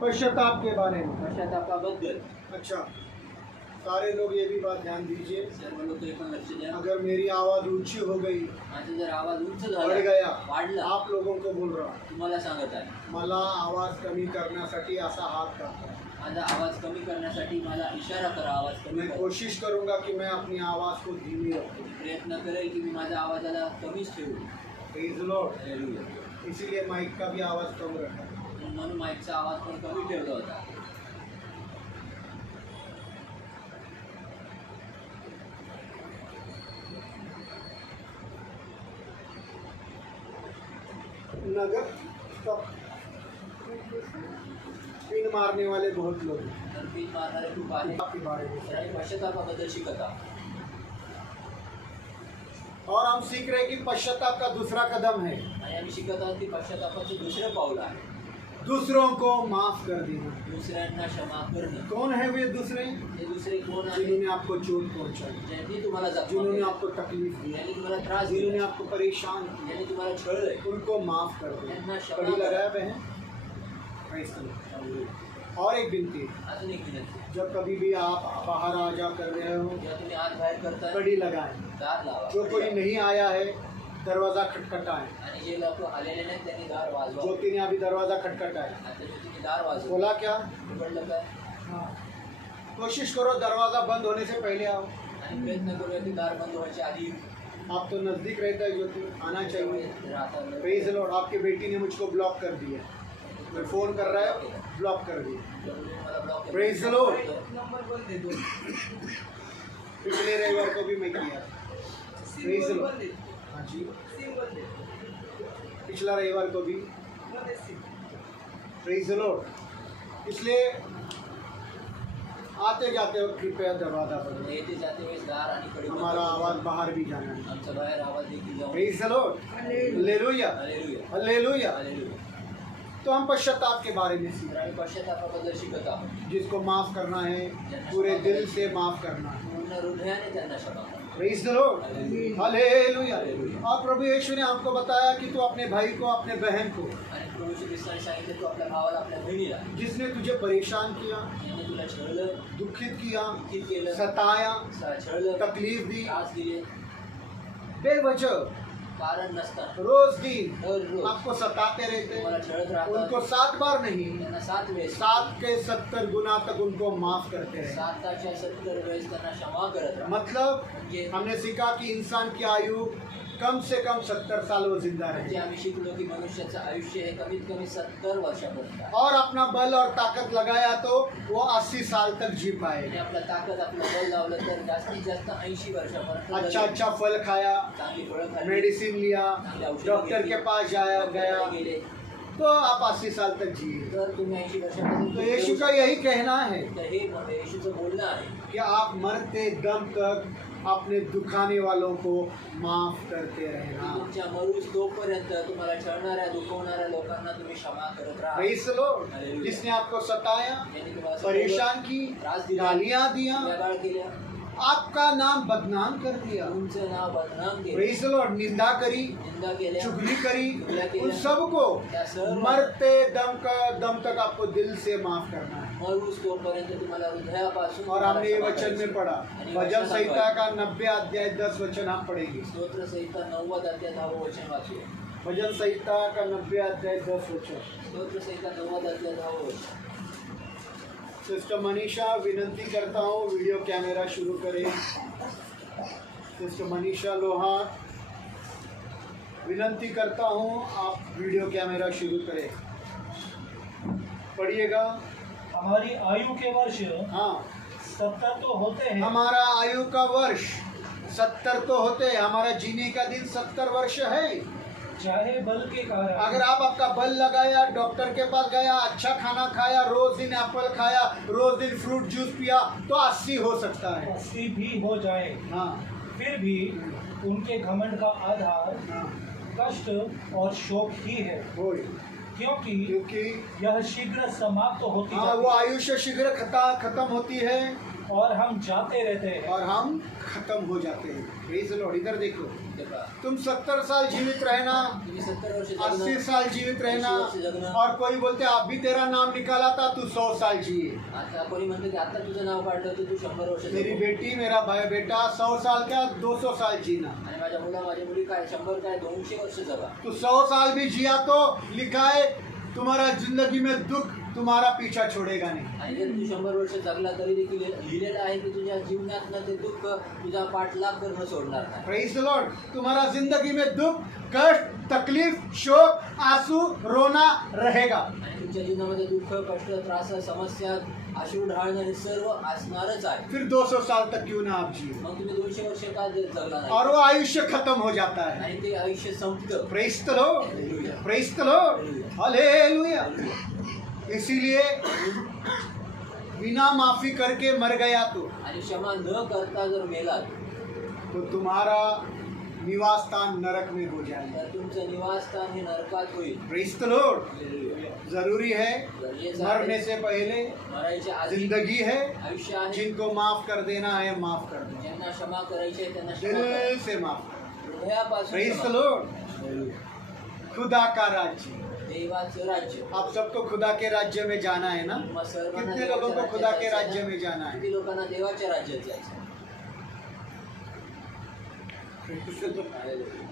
पश्चाताप के बारे में। पश्चातापाबद्दल अच्छा, सारे लोग ये भी बात ध्यान दीजिए, सर्व लोक हे पण लक्ष द्या. अगर मेरी आवाज़ ऊंची हो गई, माझा जर आवाज उंच बढ़ झाला गया, वाढला, आप लोगों को बोल रहा हूं, तुम्हाला सांगत आहे, मला आवाज़ कमी करण्यासाठी असा हात करता है। माझा आवाज कमी करण्यासाठी मला इशारा करा, आवाज कमी मैं करा. कोशिश करूंगा कि मैं अपनी आवाज़ को धीमी रखूं। प्रयत्न करेल की मी माझ्या आवाजाला कमीच ठेवू. Praise the Lord. हालेलुया. इसीलिए माइक का भी आवाज़ कम रखा। म्हणून माईकचा आवाज पण कमी ठेवला होता. नगर stop। पिन मारने वाले बहुत लोग हैं। तर पीठ मारणारे खूप आहे. आपके बारे में तर आम्ही पश्चातापाबद्दल शिकत आहोत. और हम सीख रहे हैं कि पश्चाताप का दूसरा कदम है आणि आम्ही शिकत आहोत की पश्चातापाचं दुसरं पाऊल आहे दूसरों को माफ कर देना। दुसऱ्यांना क्षमा करणं. कौन है वे दूसरे? हे दुसरे कोण आहे? जिन्होंने आपको चोट पहुंचाई, ज्यांनी तुम्हाला जखमा जिन्होंने केल्या, आपको तकलीफ दी, ज्यांनी तुम्हाला त्रास जिन्होंने दिला, आपको परेशान किया, ज्यांनी तुम्हाला छळलंय, उनको माफ कर त्यांना देना। क्षमा कड़ी करा. लगाया बहन। Praise the Lord। और एक विनती, अजून एक विनंती, जब कभी भी आप बाहर आ जा कर रहे हो, जेव्हा तुम्ही आत बाहेर करताय कड़ी लगाएं। दार लावा. जो कोई नहीं आया है, दरवाज़ा खटखटाएं। आणि जे लोक आलेले नाहीत त्यांनी दार वाजवा. ज्योति ने अभी दरवाज़ा खटखटाया, आता तुम्ही दार वाजवा. बोला क्या? उघडलं काय? कोशिश करो दरवाज़ा बंद होने से पहले आओ। आणि प्रयत्न करूया की दार बंद व्हायच्या आधी आप तो नज़दीक रहता है, ज्योति आना चाहिए। राहता. Praise the Lord. आपकी बेटी ने मुझको ब्लॉक कर दिया, मैं फ़ोन कर रहा है, ब्लॉक कर दिया। मला ब्लॉक केलं. Praise the Lord। नंबर बोल दे दो. पिछले रविवार को भी मैं किया। Praise the Lord. हाँ जी, पिछला रविवार को भी। Praise the Lord. इसलिए आते जाते वक्त कृपया दरवाज़ा बंद। येते जाते वेळेस दार आणि कडी बंद हमारा करा. आवाज़ बाहर भी जाना है। आमचा बाहेर आवाज देखील जाऊ. Praise the Lord. Hallelujah, hallelujah. Hallelujah. Hallelujah. तो हम पश्चाताप के बारे में सीख तर रहे आम्ही पश्चातापाबद्दल शिकत आहोत. हैं। जिसको माफ़ करना है, पूरे दिल से माफ़ करना है। पूर्ण हृदयाने त्यांना क्षमा करा. Praise the Lord. हालेलुया। और प्रभु यीशु ने हमको बताया कि तू अपने भाई को, अपने बहन को, आणि प्रभू श्री ख्रिस्ताने सांगितलं तू आपल्या भावाला, आपल्या बहिणीला, जिसने तुझे परेशान किया, ज्यांनी तुला छळलं, दुखित किया, दुःखित केलं, सताया, छळलं, तकलीफ दी, त्रास दिले, बेवजह कारण नसताना रोज दिन दररोज आपको सताते रहते तुम्हाला हैं। छळत राहतात. उनको 7 बार नहीं, त्यांना 7 वेळेस 7 के 70 गुना तक उनको माफ करते रहे। 7च्या 70 वेळेस त्यांना क्षमा करत राहा. मतलब म्हणजे हमने सीखा कि इंसान की आयु कम से कम 70 साल वो जिंदा म्हणजे रहे आम्ही शिकलो की मनुष्याचं आयुष्य हे कमीत कमी 70 वर्षापर्यंत आहे. और अपना बल और ताकत लगाया तो वो 80 साल तक जी आणि पाएगा। आपला ताकद, आपलं बल लावलं तर जास्तीत जास्त 80 वर्षापर्यंत अच्छा अच्छा फल खाया, चांगली फळं खाल्ली, मेडिसिन लिया, चांगली औषधं डॉक्टर घेतली, के पास जाया गया, डॉक्टरकडे गेले तो आप 80 साल तक जिए। तर तुम्ही 80 वर्षापर्यंत तो यीशु का यही कहना है तर हे येशूचं बोलणं आहे कि आप मरते दम तक अपने दुखाने वालों को माफ करते की रहना। तुमच्या मरूस तोपर्यंत तुम्हाला छळणाऱ्या, दुखवणाऱ्या लोकांना तुम्ही क्षमा करत राहा. Praise the Lord. हालेलुया. जिसने आपको सताया, ज्यांनी तुम्हाला परेशान की, त्रास दिला, गालियां दिया, गाळ केल्या, आपका नाम बदनाम कर दिया, तुमचं नाव बदनाम केलं, प्रेज़ द लॉर्ड, निंदा करी, निंदा केल्या, चुगली करी, चुगल्या केल्या, उन सबको त्या सर्व मरते दम तक आपको दिल से माफ करना है। मरूस तोपर्यंत तुम्हाला हृदयापासून और हमने ये क्षमा वचन में करायची. पढ़ा, आणि भजन वचनात संहिता का 90 अध्याय 10 वचन आप पढ़ेंगे। स्तोत्र संहिता 90 अध्याय 10 वचन वाचूया. भजन संहिता का 90 अध्याय 10 वचन। स्तोत्र संहिता 90 अध्याय 10 वचन. सिस्टर मनीषा, विनंती करता हूँ वीडियो कैमरा शुरू करें। सिस्टर मनीषा लोहार, विनंती करता हूँ आप वीडियो कैमरा शुरू करें। पढ़िएगा। हमारी आयु के वर्ष हाँ, 70 तो होते हैं, हमारा आयु का वर्ष 70 तो होते हैं, हमारा जीने का दिन 70 वर्ष है। चाहे बल के कारण अगर आप आपका बल लगाया, डॉक्टर के पास गया, अच्छा खाना खाया, रोज दिन एप्पल खाया, रोज दिन फ्रूट जूस पिया, तो 80 हो सकता है। 80 भी हो जाए, हाँ फिर भी उनके घमंड का आधार हाँ, कष्ट और शोक ही है, वही। क्योंकि क्योंकि यह शीघ्र समाप्त होती हाँ, जाती वो है। आयुष्य शीघ्र खत्म होती है। और हम जाते रहते हैं और हम खत्म हो जाते हैं। Praise the Lord. इधर देखो, ते पहा. तुम 70 साल जीवित रहना, तुम्ही 70 वर्ष 80 जगणं, साल जीवित रहना, 80 वर्ष जगणं. और कोई बोलते अभी तेरा नाम निकाला था तू 100 साल जिए। आता कोणी म्हणते की आता तुझं नाव काढलं तर तू 100 वर्ष मेरी जगू. बेटी मेरा भाई बेटा 100 साल क्या 200 साल जीना। आणि माझ्या मुला माझ्या मुली काय 100 काय 200 वर्ष जगा. तू 100 साल भी जिया तो लिखा है तुम्हारा जिंदगी में दुख तुम्हारा पीछा छोड़ेगा नहीं। आणि जर तू 100 वर्ष जगला तरी देखील लिहिलेलं आहे की तुझ्या जीवनात ते दुःख तुझा पाठलाग करणं सोडणार नाही. Praise the Lord. तुम्हारा जिंदगी में दुख, कष्ट, तकलीफ, शोक, आंसू, रोना रहेगा। आणि तुमच्या जीवनामध्ये दुःख, कष्ट, त्रास, समस्या, अश्रू ढाळणं हे सर्व असणारच आहे. फिर 200 साल तक क्यों ना आप जिए, मग तुम्ही 200 वर्ष का जगला नाही और वो आयुष्य खत्म हो जाता है। आणि ते आयुष्य संपतं. Praise the Lord, praise the Lord, hallelujah. इसीलिए बिना माफी करके मर गया आणि क्षमा न करता जर मेलात तो तुम्हारा निवास स्थान नरक में हो जाएगा। तर तुमचं निवासस्थान हे नरकात होईल. Praise the Lord. जरूरी है गरजेचं मरने आहे. से पहले मरायच्या आधी जिंदगी है, आयुष्य आहे. जिनको माफ कर देना है माफ कर दो, ज्यांना क्षमा करायची आहे त्यांना क्षमा करा. दिल से माफ कर। हृदयापासून प्रेज द क्षमा. लॉर्ड। खुदा का राज्य, देवाचं राज्य. आप सबको खुदा के राज्य में जाना है ना? तुम्हा सर्वांना कितने लोगों देवाच्या को खुदा राज्यात के जायचं राज्य आहे में ना? जाना है? किती लोकांना देवाच्या राज्यात जायचं आहे?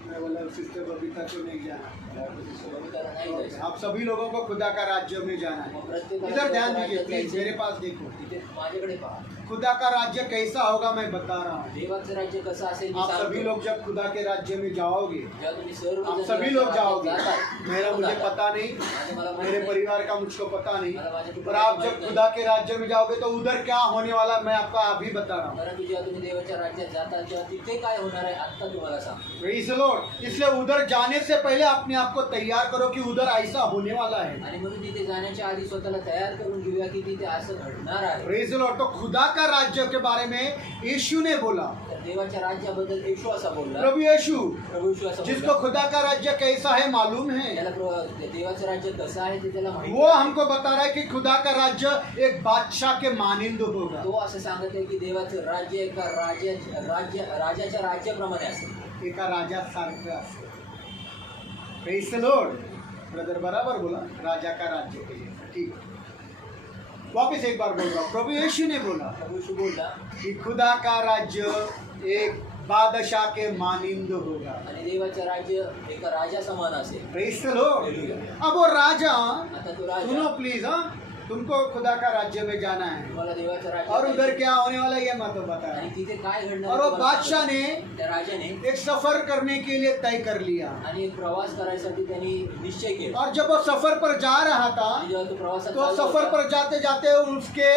मैं बोला सिस्टर बबीता को नहीं जाना। बबीताला नाही जायचं. आप सभी लोगों को खुदा का राज्य में जाना मग है। प्रत्येकाला इधर ध्यान देवाच्या दीजिए राज्यात प्लीज, जायचं. मेरे पास देखो। तिथे माझ्याकडे पहा. खुदा का राज्य कैसा होगा मैं बता रहा हूँ। देवाचं राज्य कसं असेल मी आप सांगतो. सभी लोग जब खुदा के राज्य में जाओगे, जेव्हा तुम्ही सर्व आप जण सभी देवाच्या लोग राज्यात जाओगे। जातात, मेरा मुझे जातात. पता नहीं, मला माहित मेरे नाही. परिवार का मुझको पता नहीं, मला माझ्या पर कुटुंबाचं आप माहित जब नाही. खुदा के राज्य में जाओगे तो उधर क्या होने वाला मैं आपको अभी बता रहा हूँ। परंतु जेव्हा तुम्ही देवाच्या राज्यात जाता तेव्हा तिथे काय होणार आहे आत्ता तुम्हाला सांग. Praise the Lord. इसलिए उधर जाने से पहले अपने आप को तैयार करो कि उधर ऐसा होने वाला है। आणि म्हणून तिथे जाण्याच्या आधी स्वतःला तयार करून घेऊया की तिथे असं घडणार आहे. Praise the Lord. तो खुदा का राज्य के बारे में यीशु ने बोला, तर देवाच्या राज्याबद्दल येशू असा बोलला. प्रभु यीशु, प्रभू येशू असा जिसको बोलला. खुदा का राज्य कैसा है मालूम है, त्याला देवाचं राज्य कसं आहे ते त्याला माहिती वो आहे. हमको बता रहा है कि खुदा का राज्य एक बादशाह के मानिंद होगा, तो असं सांगत आहे की देवाचं राज्य एका राजाच्या राज्याप्रमाणे असेल. एका राजासारखं असतं। Praise the Lord. ब्रदर बराबर बोला, राजा का राज्य के जैसा। ठीक है, वापिस एक बार बोल रहा हूँ। प्रभु यीशु ने बोला प्रभू येशू बोलला कि खुदा का राज्य एक बादशाह के मानिंद होगा। आणि देवाचं राज्य एका राजा समान असेल. Praise the Lord. हालेलुया. अब वो राजा, आता तो राजा, सुनो प्लीज, हाँ, तुमको खुदा का राज्य में जाना है, तुम्हाला देवाचं राज्य और उधर क्या होने वाला है ये मैं तो बता रहा आणि हूँ। तिथे काय घडणार और आहे वो तुम्हाला बादशाह सांगतो. ने त्या राजाने एक सफर करने के लिए तय कर लिया, आणि एक प्रवास करायसाठी त्यांनी निश्चय केला. और जब वो सफर पर जा रहा था आणि जेव्हा तो प्रवासात तो चालला सफर होता, पर जाते जाते उसके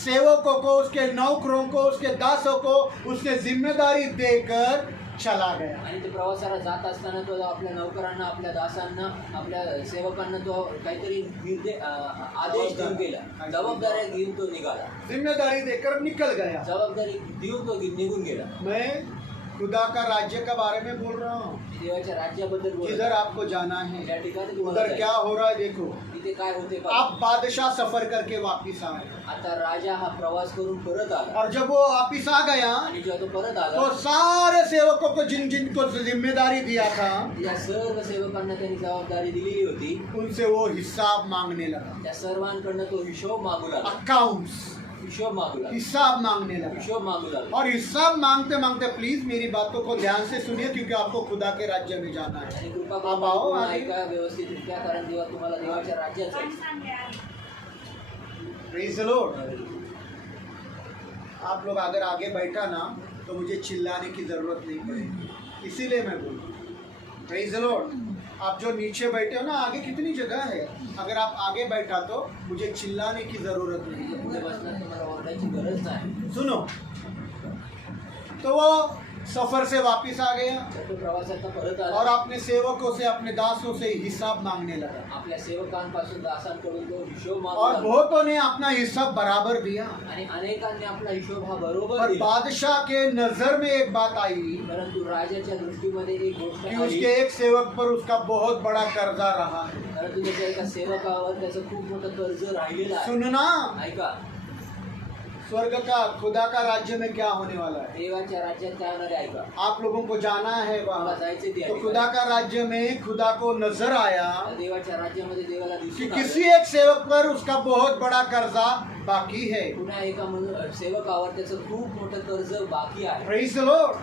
सेवकों को, उसके नौकरों को, उसके दासों को उसने जिम्मेदारी देकर चला गया। आणि ते प्रवासाला जात असताना तो आपल्या नौकरांना, आपल्या दासांना, आपल्या सेवकांना तो काहीतरी आदेश देऊन गेला. जबाबदाऱ्या घेऊन तो निघाला. जिम्मेदारी देकर निकल गया। जबाबदारी देऊन तो निघून गेला. मैं खुदा का राज्य के बारे में बोल रहा हूँ। देवाच्या राज्याबद्दल बोलत किधर आहे. आपको जाना है, त्या ठिकाणी तुम्हाला उधर क्या जायचं. हो रहा है देखो। तिथे काय होते का? आप बादशाह सफर करके वापिस आए, आता राजा हा प्रवास करून परत आला. और जब वो वापिस आ गया आणि जेव्हा तो परत आला तो सारे सेवकों को जिन जिनको जिम्मेदारी दिया था या सर्व सेवकांना त्यांनी जबाबदारी दिलेली होती उनसे वो हिसाब मांगने लगा। त्या सर्वांकडनं तो हिशोब मागू लागला. अकाउंट्स, हिशोब मागू लागला. हिसाब मांगने लगा। हिशोब मागू लागला. और हिसाब मांगते मांगते प्लीज मेरी बातों को ध्यान से सुनिए, क्योंकि आपको खुदा के राज्य में जाना है। आणि कृपा आप आओ करून आगे। ऐका व्यवस्थितरित्या, कारण जेव्हा तुम्हाला देवाच्या राज्यात जायचं. Praise the Lord. आप लोग अगर आगे बैठा ना तो मुझे चिल्लाने की जरूरत नहीं पड़ेगी, इसीलिए मैं बोल रहा हूँ। Praise the Lord. आप जो नीचे बैठे हो ना, आगे कितनी जगह है, अगर आप आगे बैठा तो मुझे चिल्लाने की जरूरत नहीं है। पुढे बसण्यात तुम्हाला ओरडायची गरज नाही. सुनो, तो वो सफर से वापस आ गया तर तो प्रवासात परत और आला. अपने सेवकों से, अपने दासों से हिसाब मांगने लगा, आपल्या सेवकांपासून दासांकडून तो हिशोब मागू और लागला. बहुतों ने अपना हिसाब बराबर दिया। आणि अनेकांनी आपला हिशोब हा बरोबर पर दिला. बादशाह के नजर में एक बात आई परंतु राजाच्या दृष्टीमध्ये एक गोष्ट कि आली. उसके एक सेवक पर उसका बहुत बड़ा कर्जा रहा है। परंतु त्याच्या एका सेवकावर त्याचं खूप मोठं कर्ज राहिलेलं आहे. सुनना, ऐका, स्वर्ग का खुदा का राज्य में क्या होने वाला है? देवाच्या राज्यात काय होणार आहे ऐका. आप लोगों को जाना है मला वहाँ. जायचे ते तो आहे. खुदा का राज्य में खुदा को नजर आया देवाच्या राज्यामध्ये देवाला कि दिसून किसी आलं. एक सेवक पर उसका बहुत बड़ा कर्जा बाकी है. पुन्हा एका सेवकावर त्याचं खूप मोठं कर्ज बाकी आहे. Praise the Lord.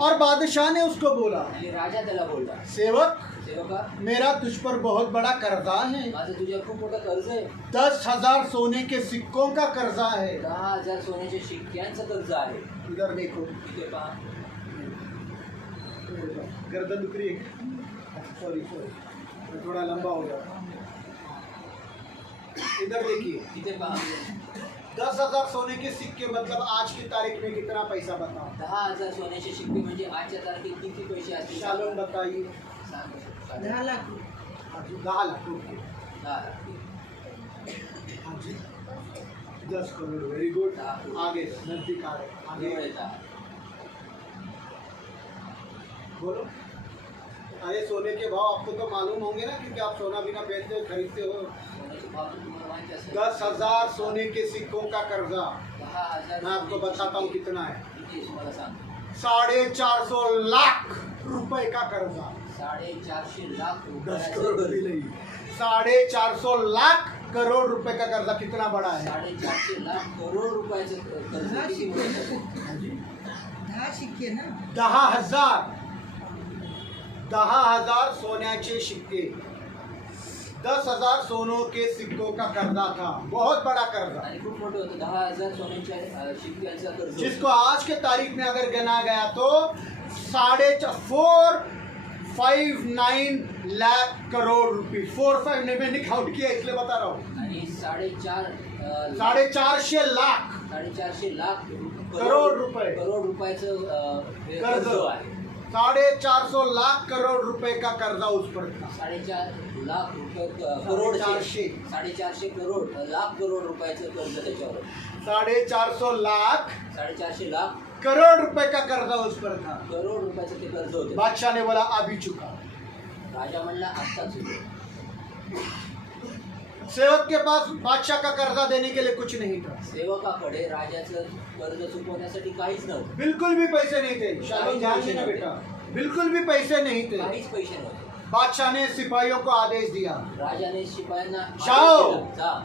और बादशाह ने उसको बोला, आणि राजा त्याला बोलला, सेवक सेवका मेरा तुझ पर बहुत बड़ा कर्जा है. माझं तुझ्यावर खूप मोठं कर्ज आहे. 10,000 सोने के सिक्कों का कर्जा है. 10,000 सोन्याच्या शिक्क्यांचं कर्ज आहे. इधर देखो, इथे पहा. गर्दन दुख रही है. सॉरी सॉरी, थोड़ा लंबा हो गया. इधर देखिए, इथे पहा. 10,000 सोने के सिक्के मतलब आज की तारीख में कितना पैसा बताओ? 10,000 सोन्याचे शिक्के म्हणजे आजच्या तारखेत किती पैसे असतील? शालोम बताइए. सांगा. 10 लाख. हाँ जी, 10 लाख रुपये. 10 लाख. हाँ जी, 10 करोड़. Very good. आगे नजदीक आ रहे, आगे जवळ येतात. बोलो. अरे सोने के भाव आपको तो मालूम होंगे ना, क्योंकि आप सोना बिना बेचते हो, खरीदते हो. सोन्याचे भाव तर तुम्हाला माहिती असेल. 10,000 सोने के सिक्कों का कर्जा. 10,000 मैं आपको बताता हूँ कितना है. किती तुम्हाला सांगतो. 450 लाख रुपए का कर्जा. 450 लाख 10 रुपयाचं करोड़ भी कर्ज. नहीं, 450 लाख करोड़ रुपए का कर्जा. कितना बड़ा है? 450 लाख करोड रुपयाचं कर्ज किती मोठं आहे? 10 शिक्के ना. 10,000 सोन्याचे शिक्के. 10,000 सोनों के सिक्कों का कर्जा था. बहुत बड़ा कर्जा, आणि खूप मोठं होतं. 10,000 सोन्याच्या शिक्क्यांचा कर्ज. जिसको आज के तारीख में अगर गिना गया तो 4.459 लाख करोड़ रुपए. 4-5 ने मैंने काउंट किया इसलिए बता रहा हूँ. आणि 4.5 450 लाख 450 लाख करोड रुपये. करोड रुपयाचं कर्ज. कर्ज आहे. 450 लाख करोड़ रुपए का कर्जा उस पर था. 4.5 लाख रुपये करोड 450. 450 करोड लाख करोड रुपयाचं कर्ज त्याच्यावर आहे. 450 लाख 450 लाख करोड़ रुपए का कर्जा उस पर था. करोड रुपयाचं ते कर्ज होते. बादशाह ने बोला अभी चुका. राजा म्हणला आत्ताच होते. सेवक के पास बादशाह का कर्जा देने के लिए कुछ नहीं था. सेवकाकडे राजाचं कर्ज चुकवण्यासाठी काहीच नव्हतं. बिल्कुल भी पैसे नहीं थे. शालोम ध्यान देना बेटा, बिल्कुल भी पैसे नहीं थे. काहीच पैसे नव्हते. बादशाह ने सिपाहियों को आदेश दिया, राजाने शिपायांना आदेश जाओ. दिला, जा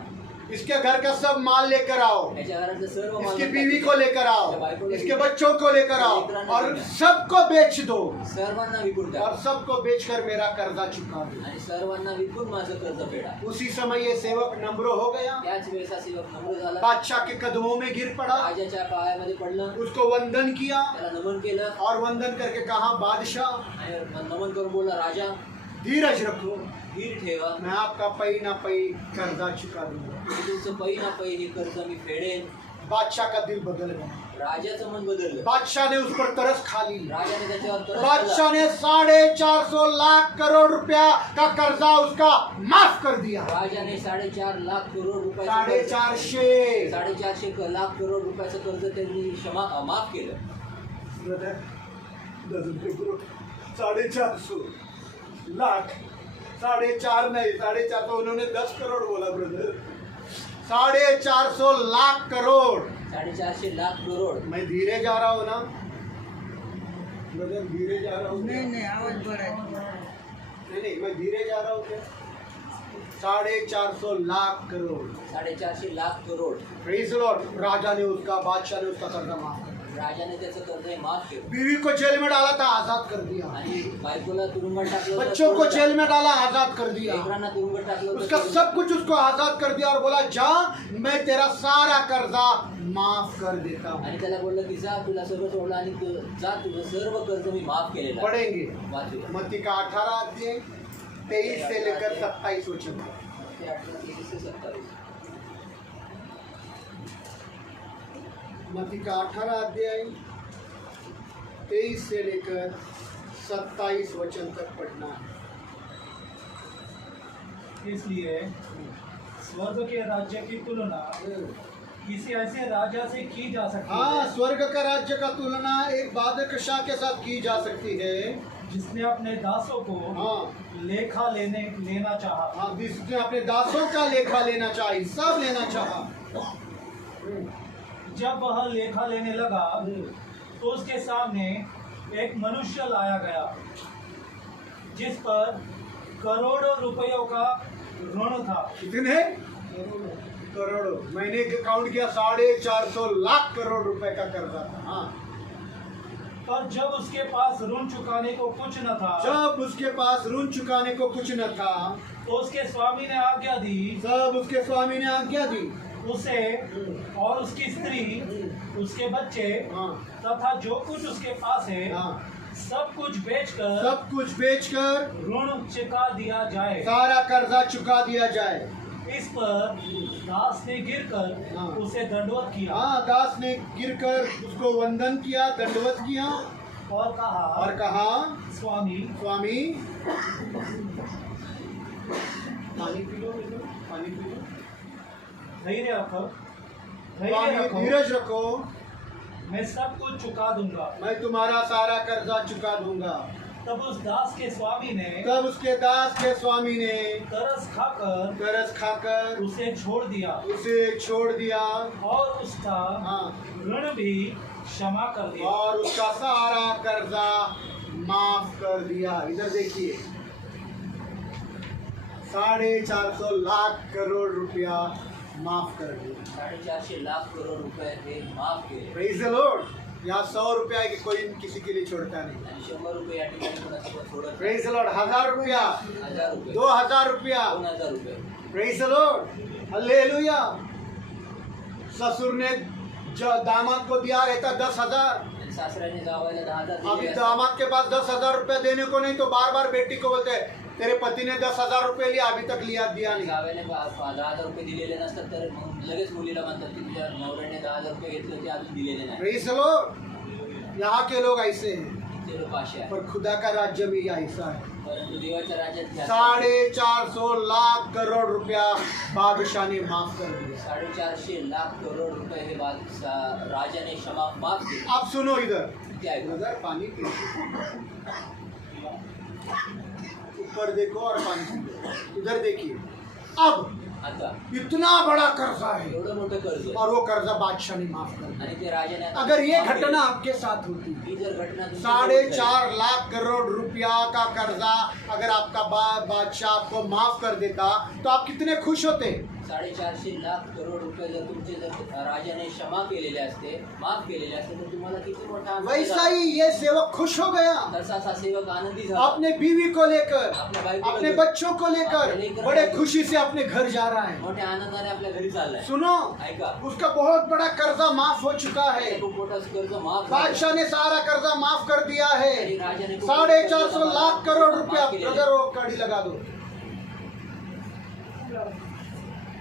इसके घर का सब माल लेकर आओ, त्याच्या घरातलं सर्व माल इसकी बीवी को लेकर आओ, इसके बच्चों को लेकर आओ और सबको बेच दो सर्वांना विकून टाक. और सबको बेचकर मेरा कर्जा चुका दो. आणि सर्वांना विकून माझं कर्ज फेडा. उसी समय ये सेवक नम्र हो गया, त्याच वेळेस हा सेवक नम्र झाला. बादशाह के कदमों में गिर पड़ा, राजाच्या पायामध्ये पडलं, उसको वंदन किया त्याला नमन केलं और वंदन करके कहा बादशाह आणि नमन करून बोलला, राजा धीरज रखो, धीर ठेवा, मैं आपका पै ना पै कर्जा चुका दूंगा. मी तुमचं पै ना पै हे कर्ज मी फेडेन. बादशाह का दिल बदल गया. राजाचं मन बदललं. बादशाह ने उस पर तरस खा ली. राजाने त्याच्यावर तरस खाल्ला. बादशाह ने 450 लाख करोड़ रुपया का कर्जा उसका माफ कर दिया. राजाने 4.5 लाख करोड रुपयाचं 450. 450 लाख करोड रुपयाचं कर्ज त्यांनी माफ केलं. ब्रदर, 450 लाख, 4.5 नहीं, 4.5 तो उन्होंने 10 करोड़ बोला ब्रदर. 450 लाख करोड़. 450 लाख करोड. मैं धीरे जा रहा हूँ ना ब्रदर, धीरे जा रहा हूँ. नहीं आवाज बढ़ा. नहीं, मैं धीरे जा रहा हूँ क्या? 450 lakh crore. 450 lakh crore. Praise the Lord. राजा ने उसका, बादशाह ने उसका कर्जा माफ कर दिया. राजाने त्याचं कर्ज माफ केलं बीवी को जेल में डाला था, आजाद कर दिया. आणि बायकोला तुरुंगात टाकलं होतं, बच्चों को जेल में डाला, आजाद कर दिया. लेकरांना तुरुंगात टाकलं होतं, उसका सब कुछ उसको आजाद कर दिया और बोला जा, मैं तेरा सारा कर्जा माफ कर देता हूँ. आणि त्याला बोललं की जा, तुला सगळं सोडलं आणि जा, तुझं सर्व कर्ज मी माफ केलेलं आहे. पढ़ेंगे वाचूया. मत्ती का 18 अध्याय 23 से लेकर 27 वचन. ते 18, 23 ते 27. मत्ती का 18 अध्याय 23 से लेकर 27 वचन तक पढ़ना है. इसलिए स्वर्ग के राज्य की तुलना किसी ऐसे राजा से की जा सकती हाँ, है स्वर्ग का राज्य का तुलना एक बादशाह के साथ की जा सकती है. जिसने अपने दासों को हाँ लेखा लेना चाहा. हाँ, जिसने अपने दासों का लेखा लेना चाहा, हिसाब लेना चाहा. जब वह लेखा लेने लगा तो उसके सामने एक मनुष्य लाया गया जिस पर करोड़ों रुपयों का ऋण था। कितने करोड़ों? मैंने काउंट किया 450 लाख करोड़ रुपए का कर्जा था। हाँ, पर जब उसके पास ऋण चुकाने को कुछ न था, जब उसके पास ऋण चुकाने को कुछ न था, तो उसके स्वामी ने आज्ञा दी, सब उसके स्वामी ने आज्ञा दी, उसे और उसकी स्त्री, उसके बच्चे हाँ तथा जो कुछ उसके पास है हाँ, सब कुछ बेचकर सब कुछ बेचकर ऋण चुका दिया जाए। सारा कर्जा चुका दिया जाए। इस पर दास ने गिरकर हाँ। उसे दंडवत किया हाँ, दास ने गिरकर उसको वंदन किया, दंडवत किया और और कहा, स्वामी, स्वामी पानी पी लो, पानी पी लो, धैर्य रखो, धैर्य स्वामी रखो, धीरज रखो, मैं सब कुछ चुका दूंगा। मैं तुम्हारा सारा कर्जा चुका दूंगा। तब उस दास के स्वामी ने तब उसके दास के स्वामी ने तरस खाकर उसे छोड़ दिया उसे छोड़ दिया और उसका हाँ, ऋण भी क्षमा कर दिया। और उसका सारा कर्जा माफ कर दिया। इधर देखिए, 450 लाख करोड़ रुपया माफ कर दिया। 450 लाख करोड़ रुपए हे माफ केले प्रेज द लॉर्ड। यहाँ 100 रुपया की कोई किसी के लिए छोड़ता नहीं। आणि 100 रुपये या ठिकाणी कोणाचं पण सोडत नाही. Praise the Lord. 1000 रुपया, 1000 रुपये, 2000 रुपया, 2000 रुपये. Praise the Lord, hallelujah. ससुर ने जो दामाद को दिया रहता 10,000, आणि सासऱ्याने जावायला 10,000 अभी दिले असतात. दामाद के पास 10,000 रुपया देने को नहीं, तो बार बार बेटी को बोलते हैं तेरे पति ने 10,000 रुपये लिया, अभी तक दिया नहीं। जावेने 10,000 रुपये दिलेले नसतात तर मग लगेच मुलीला म्हणतात की तुझ्या नवऱ्याने 10,000 रुपये घेतले ते अजून दिलेले नाही. Praise the Lord. यहाँ के लोग ऐसे हैं, ते लोक असे आहे. पर खुदा का राज्य भी ऐसा है। परंतु देवाच्या राज्यात हे असं 450 लाख करोड़ रुपया बादशाह ने माफ कर दिया। 450 लाख करोड़ रुपये हे राजाने क्षमा माफ केले. आप सुनो इधर, ते ऐकून उधर पानी पी, ऊपर देखो और पानी पी। इधर देखिए, अब आता इतना बड़ा कर्जा है एवढं मोठं कर्ज और वो कर्जा बादशाह ने माफ कर दिया। आणि ते राजाने आता अगर ये माफ केलं. घटना आपके साथ होती, ही जर घटना तुमच्यासोबत झाली, 4.5 लाख करोड़ रुपया का कर्जा अगर आपका बादशाह आपको माफ कर देता तो आप कितने खुश होते। 450 लाख करोड रुपये जर तुमचे जर राजाने क्षमा केलेले असते, माफ केलेले असते, तर तुम्हाला किती मोठा आनंद वैसा झाला. ही ये सेवक खुश हो गया, तसा सेवक आनंदी झाला. अपने बीवी को लेकर, अपने बायकोला अपने घेऊन, बच्चों को लेकर अपने लेकरांना बड़े घेऊन, खुशी से अपने घर जा रहा है। मोठ्या आनंदाने आपल्या घरी चाललाय. सुनो, ऐका, उसका बहुत बड़ा कर्जा माफ हो चुका है। खूप मोठा कर्ज माफ झालं. बादशाह ने सारा कर्जा माफ कर दिया है। आणि राजाने खूप 450 लाख करोड़ माफ रुपया, केलेलं आहे. ब्रदर वो कड़ी लगा दो।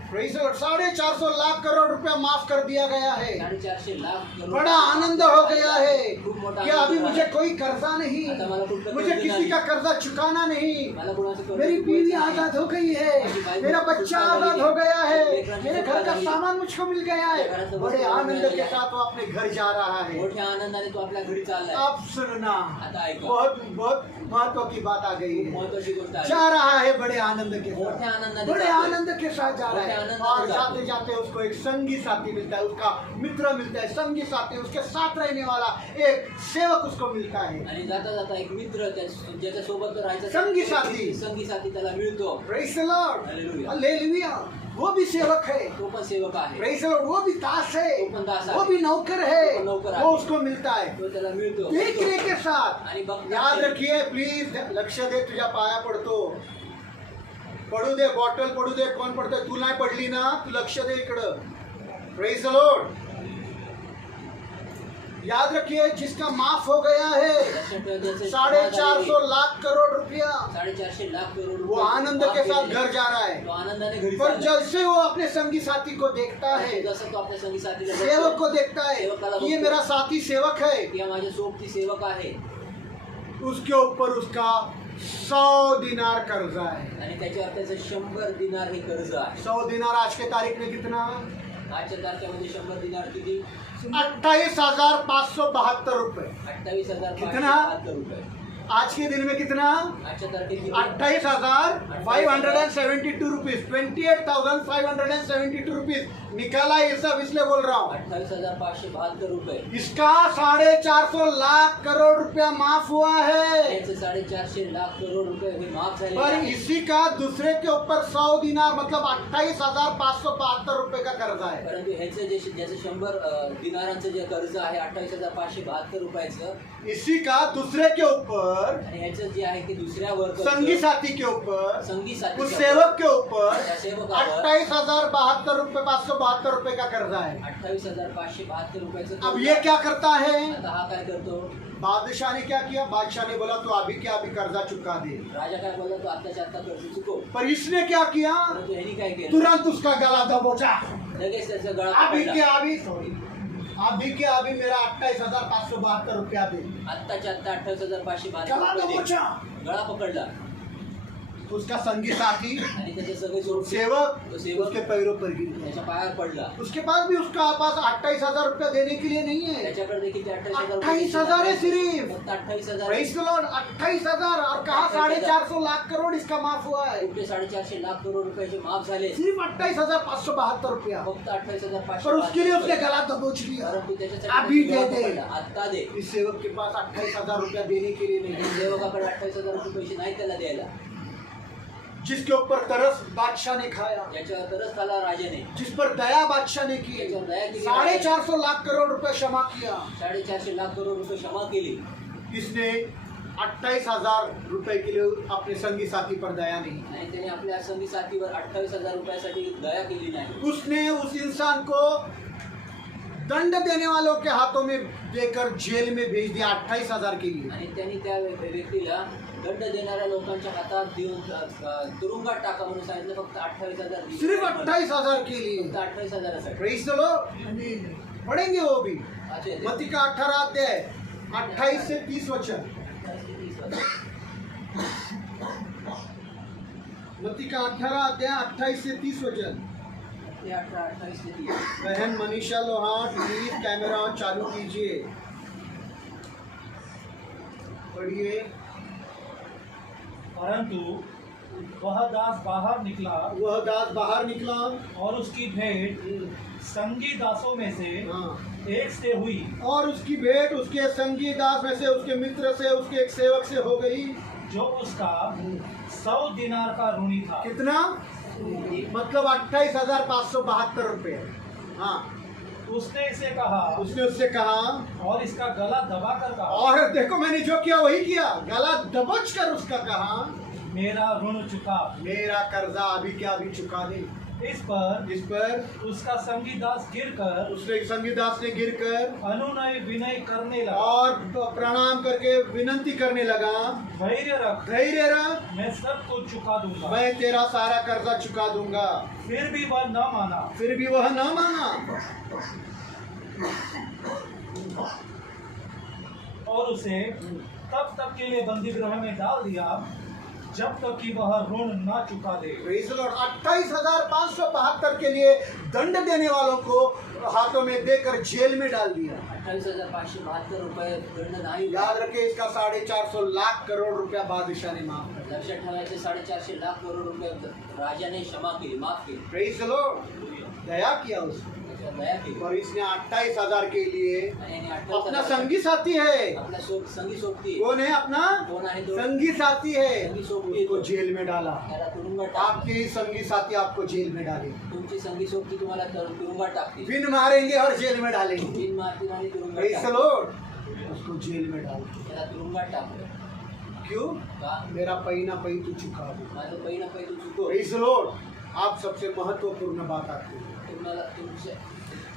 Praise the Lord, 450 lakh crore रुपया माफ कर दिया गया है। 450 लाख करोड बड़ा आनंद हो गया है खूप मोठा कि आनंद अभी झाला. मुझे कोई कर्जा नहीं, आता मला कुठलं मुझे कर्ज किसी नाही. का कर्जा चुकाना नहीं, मला कोणाचं कर्ज मेरी बीवी चुकवायचं नाही. आजाद हो गई है, मेरा बच्चा आजाद हो गया है, मेरे घर का सामान मुझको मिल गया है। बड़े आनंद के साथ वो अपने घर जा रहा है। मोठ्या आनंदाने तो आपल्या घरी चाललाय. अब सुनना, आता ऐका, बहुत बहुत महत्व की बात आ गई है। महत्वाची गोष्ट आहे. जा रहा है बड़े आनंद के मोठ्या साथ, आनंदाने बड़े जातोय. आनंद के साथ जा रहा मोठ्या है आनंदाने और जातोय. जाते जाते उसको एक संगी साथी मिलता है, उसका मित्र मिलता है, संगी साथी, उसके साथ रहने वाला एक सेवक उसको मिलता है। आणि जाता जाता एक मित्र ज्याच्या सोबत राहायचा संगी साथी. संगी साथी त्याला मिळतो. Praise the Lord, hallelujah. Hallelujah. वो भी सेवक है, तो पण सेवक आहे. प्रेज द लॉर्ड, वो भी दास है, तो पण दास आहे. वो भी नौकर तो है, पण नौकर आहे. वो उसको मिलता है तो त्याला मिळतो. देखने के साथ। आणि बघ याद रखिए प्लीज, लक्ष दे, तुझ्या पाया पडतो, पडू दे, बॉटल पडू दे, कोण पडतंय, तू नाही पडली ना, तू लक्ष दे इकडं। Praise the Lord. याद रखिए, जिसका माफ हो गया है 450 लाख करोड़ रुपया, 450 लाख करोड वो आनंद के साथ घर जा रहा है। तो आनंदाने घरी पर चाललाय. जैसे वो अपने संगी साथी को देखता है, जसं तो आपल्या संगी साथीला सेवक को देखता है सेवकाला कि ये बघतो. मेरा साथी सेवक है, किंवा माझ्या सोबती सेवक आहे उसके ऊपर उसका 100 दिनार कर्जा है। आणि त्याच्यावर त्याचं 100 दिनार हे कर्ज आहे. 100 दिनार आज के तारीख में कितना? आजच्या तारखेमध्ये 100 दिनार किती? 28,572 रुपए। 28,572 रुपये. आज के दिन में कितना? आजच्या तारखेत किती? 28,572 रुपीज, 28,572 रुपीज निकाला ये सब इसलिए बोल रहा हूँ। 28,572 रुपये इसका 450 लाख करोड़ रुपया माफ हुआ है। याचे 450 लाख करोड रुपये हे माफ झाले पर आहे. इसी का दूसरे के ऊपर 100 दिनार मतलब 28,572 रुपये का कर्जा है। परंतु ह्याचं जे ज्याचं 100 दिनारांचं जे कर्ज आहे 28,572 रुपयाचं इसी का दूसरे के ऊपर आणि ह्याचं जे आहे की दुसऱ्या संगी साथी के ऊपर संगी उस साथी सेवक के ऊपर त्या सेवकावर 28,072 रुपये 572 रुपये का कर्जा है। 28,572 रुपयाचं अब ये क्या करता है? आता हा काय करतो? बादशाह ने क्या किया? बादशाह ने बोला तो अभी के अभी कर्जा चुका दे। राजा काय बोलला तो आत्ताच्या आत्ता कर्ज चुकव. पर इसने क्या किया? परंतु ह्यानी काय केलं? तुरंत उसका गला दबोचा। लगेच त्याचा गळा अभी के पकडला. अभी मेरा 28,572 रुपया दे। आत्ताच्या आत्ता 28,572 गला रुपये दे. दबोचा। गळा पकडला उसका संगी साथी आणि त्याचे सगळे जोड सेवक तो सेवक उसके पैरों पर गिर गया। त्याच्या पायावर पडला. उसके पास भी उसका पास 28,000 रुपया देने के लिए नहीं है। त्याच्याकडे देखील ते 28,000 है सिर्फ। फक्त 28,000 Praise the Lord, 28,000 और कहा 450 लाख करोड़ इसका माफ हुआ है। रुपये 450 लाख करोड रुपयाचे माफ झाले. सिर्फ 28,572 रुपया। फक्त 28,500 पर उसके लिए उसने गला दबोच लिया। परंतु त्याच्यासाठी अभी दे गळा दे। पकडला. आत्ता दे. इस सेवक के पास 28,000 रुपया देने के लिए नहीं है। सेवकाकडे 28,000 रुपये पैसे नाही त्याला द्यायला. जिसके ऊपर तरस बादशाह ने खाया, त्याच्यावर तरच खाला राजाने. जिस पर दया बादशाह ने की, त्याच्यावर दया केली. 450 लाख करोड़ रुपया क्षमा किया। 450 लाख करोड रुपये क्षमा केली. इसने 28,000 रुपए के लिए अपने संगी साथी पर दया नहीं। आणि त्याने आपल्या संगी साथीवर 28,000 रुपयासाठी दया केली नाही. उसने उस इंसान को दंड देने वालों के हाथों में देकर जेल में भेज दिया 28,000 के लिए। आणि त्यांनी त्या व्यक्तीला दंड देणाऱ्या लोकांच्या हातात देऊन तुरुंगात टाका म्हणून सांगितलं. फक्त 28,000 दिले. सिर्फ 28,000 के लिए। फक्त 28,000साठी. Praise the Lord. पढ़ेंगे वो भी मत्ती का 18 अध्याय 28 से 30 वचन। मत्ती का 18 अध्याय 28 से 30 वचन। 28 से 30. बहन मनीषा लोहार प्लीज कैमरा चालू कीजिए, पढ़िए। परंतु वह दास बाहर निकला वह दास बाहर निकला और उसकी भेंट संगी दासों में से हाँ, एक से हुई, और उसकी भेंट उसके संगी दास में से, उसके मित्र से, उसके एक सेवक से हो गई। जो उसका 100 दिनार का ऋणी था। कितना? मतलब 28,572 रुपये। हाँ, उसने इसे कहा उसने उससे कहा और इसका गला दबाकर कहा, और देखो मैंने जो किया वही किया, गला दबोच कर उसका कहा मेरा ऋण चुका। मेरा कर्जा अभी क्या अभी चुका दे। इस पर उसका संगी दास गिरकर उसने संगी दास ने गिरकर अनुनय विनय करने लगा और प्रणाम करके विनंती करने लगा, धैर्य रख, धैर्य रख, मैं सब कुछ चुका दूंगा। मैं तेरा सारा कर्जा चुका दूंगा। फिर भी वह न माना। फिर भी वह न माना और उसे तब तक के लिए बंदी गृह में डाल दिया जब तक कि वह ऋण न चुका दे। Praise the Lord। 28,572 के लिए दंड देने वालों को हाथों में देकर जेल में डाल दिया। 28,572 रुपये दंड नाही. याद रखे इसका 450 लाख करोड़ रुपया बादशाह ने माफ कर दिया। लक्षात ठेवायचे 450 लाख करोड रुपये राजाने क्षमा केली, माफ केली. Praise the Lord। दया किया उसने त्याच्यावर दया केली. और इसने 28,000 के लिए आणि याने अपना 28,000 संगी साथी है। आपल्या संगी सोबती कौन है? अपना कोण आहे तो? संगी साथी है। संगी सोबती उसको जेल में डाला। त्याला तुरुंगात टाकते. आपके ही संगी साथी आपको जेल में डाले, तुमची संगी सोबती तुम्हाला तुरुंगात टाकते. बिन मारेंगे और जेल में डालेंगे। बिन मारतील आणि तुरुंगात Praise the टाकते. Lord। उसको जेल में डाल। त्याला तुरुंगात टाकलं. क्यों? का? मेरा पैना पै तू चुका दे। माझं पहिलं तू चुको. Praise the Lord। आप सबसे महत्वपूर्ण बात आती है। तुम्हाला तुमचे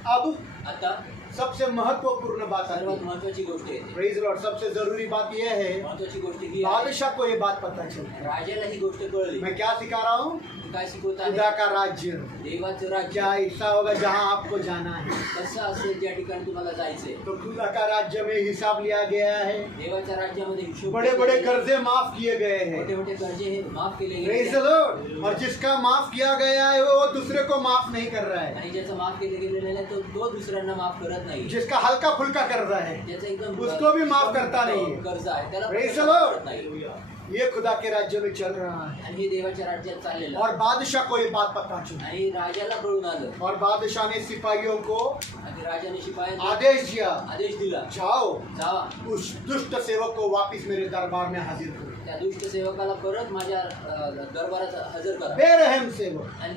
अब आता सबसे महत्वपूर्ण बात आती सर्वात है। महत्वाची गोष्ट आहे. Praise Lord. सबसे जरूरी बात यह है, महत्वाची गोष्ट ही आहे, बादशाह को ये बात पता चली। राजाला ही गोष्ट कळली. मैं क्या सिखा रहा हूँ? ती काय शिकवत आहे? खुदा का राज्य देवाचं राज्य क्या ऐसा होगा जहाँ आपको जाना है, कसं असेल ज्या ठिकाणी तुम्हाला जायचंय. तो खुदा का राज्य में हिसाब लिया गया है। देवाच्या राज्यामध्ये हिशोब बड़े बड़े कर्जे माफ किए गए हैं। मोठे मोठे कर्जे हे माफ केले प्रेज गेले द लॉर्ड। और जिसका माफ किया गया है वो दूसरे को माफ नहीं कर रहा है। आणि ज्याचं माफ केले गेलेलं आहे तो दुसऱ्यांना माफ करत नाही. जिसका हल्का फुल्का कर्जा है ज्याचं एकदम उसको भी माफ करता नहीं है। कर्ज आहे त्याला Praise पण the Lord। करत नाही. ये खुदा के राज्य में चल रहा है। आणि हे देवाच्या राज्यात चाललेलं और बादशाह को ये बात पता चली आणि राजाला कळून आलं और बादशाह ने सिपाहियों को आणि राजाने शिपायांना आदेश दिया, आदेश दिला, जाओ जावा उस दुष्ट सेवक को वापस मेरे दरबार में हाजिर करो। त्या दुष्ट सेवकाला परत माझ्या दरबारात हजर करा। बेरहम सेवक, आणि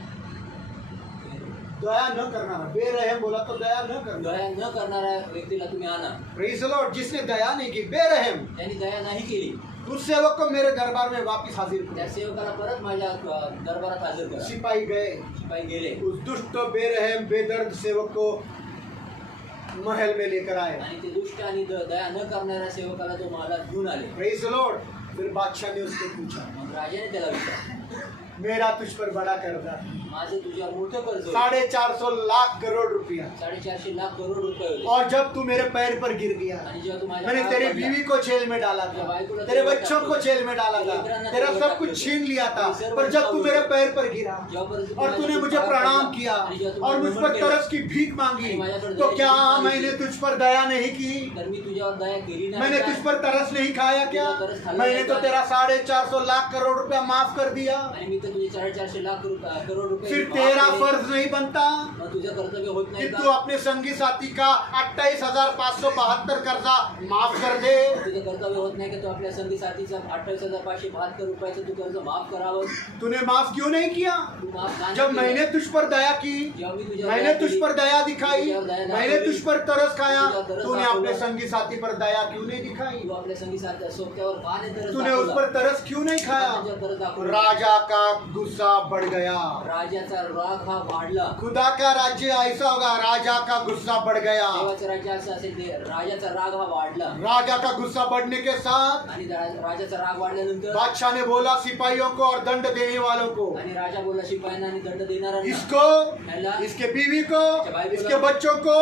दया न करना, बेरहम बोला तो दया न करना। दया न करणाऱ्या व्यक्तीला तुम्ही आणा। प्रेज द लॉर्ड, जिसने दया नहीं की, बेरहम, त्यांनी दया नाही केली, उस सेवक को मेरे दरबार में वापस हाजिर त्या करो। सेवकाला परत माझ्या दरबारात हजर करा। सिपाही गए, शिपाई गेले उस दुष्ट बेरहम बेदर्द सेवक को महल में लेकर आए। आणि ते दुष्ट आणि दया न करणाऱ्या सेवकाला तो महालात घेऊन आले। प्रेज द लॉर्ड, फिर बादशाह ने उससे पूछा, मग राजाने त्याला विचारलं, मेरा तुझ पर बड़ा कर्जा है, माझं तुझ्यावर मोठं कर्ज होतं। 450 लाख करोड़ रुपया, 450 लाख करोड रुपये होते। और जब तू मेरे पैर पर गिर गया, आणि जेव्हा तू माझ्या मैंने पायावर तेरी पडला, बीवी को जेल में डाला था, तेरे बच्चों को जेल में डाला था, तेरा सब कुछ छीन लिया था, पर जब तू मेरे पैर पर गिरा और तूने मुझे प्रणाम किया और मुझ पर तरस की भीख मांगी, तो क्या मैंने तुझ पर दया नहीं की? तर मी तुझ्यावर दया केली नाही मैंने का? तुझ पर तरस नहीं खाया क्या? मैंने तो तेरा 450 लाख करोड़ रुपया माफ कर दिया। आणि मी तर तुझे 450 लाख करोड रुपये फिर माफ तेरा केले। फर्ज नहीं बनता मग तुझं कर्तव्य होत कि नाही तू का? अपने संगी साथी का 28,572 कर्जा माफ कर दे? तुझं कर्तव्य होत नाही का तू आपल्या संगी साथीचा 28,572 रुपयाचं तू कर्ज माफ करावं? तूने माफ क्यों नहीं किया? तू माफ का नाही जब केलं? मैंने तुझ पर दया की, जेव्हा मी तुझ्यावर मैंने दया तुझ केली, पर दया दिखाई, तुझ्यावर दया मैंने दाखवली, तुझ पर तरस खाया, तुझ्यावर तरस तूने दाखवलं, अपने संगी साथी पर दया क्यों नहीं दिखाई? तू आपल्या संगी साथी सोबत्यावर का नाही तरस तूने उस दाखवला? पर तरस क्यों नहीं खाया? तुझ्यावर तरस दाखवलं। राजा का गुस्सा बढ़ गया। राजाचा राग हा वाढला। खुदा का राज्य ऐसा होगा, राजा का गुस्सा बढ़ गया। देवाचं राज्य असं असेल, ते राजाचा राग हा वाढला राजा का गुस्सा बढ़ने के साथ आणि राजाचा राग वाढल्यानंतर बादशाह ने बोला सिपाहियों को और दंड देने वालों को, आणि राजा बोलला शिपायांना आणि दंड देणाऱ्यांना, इसको, ह्याला इसके बीवी को, इसके बच्चों को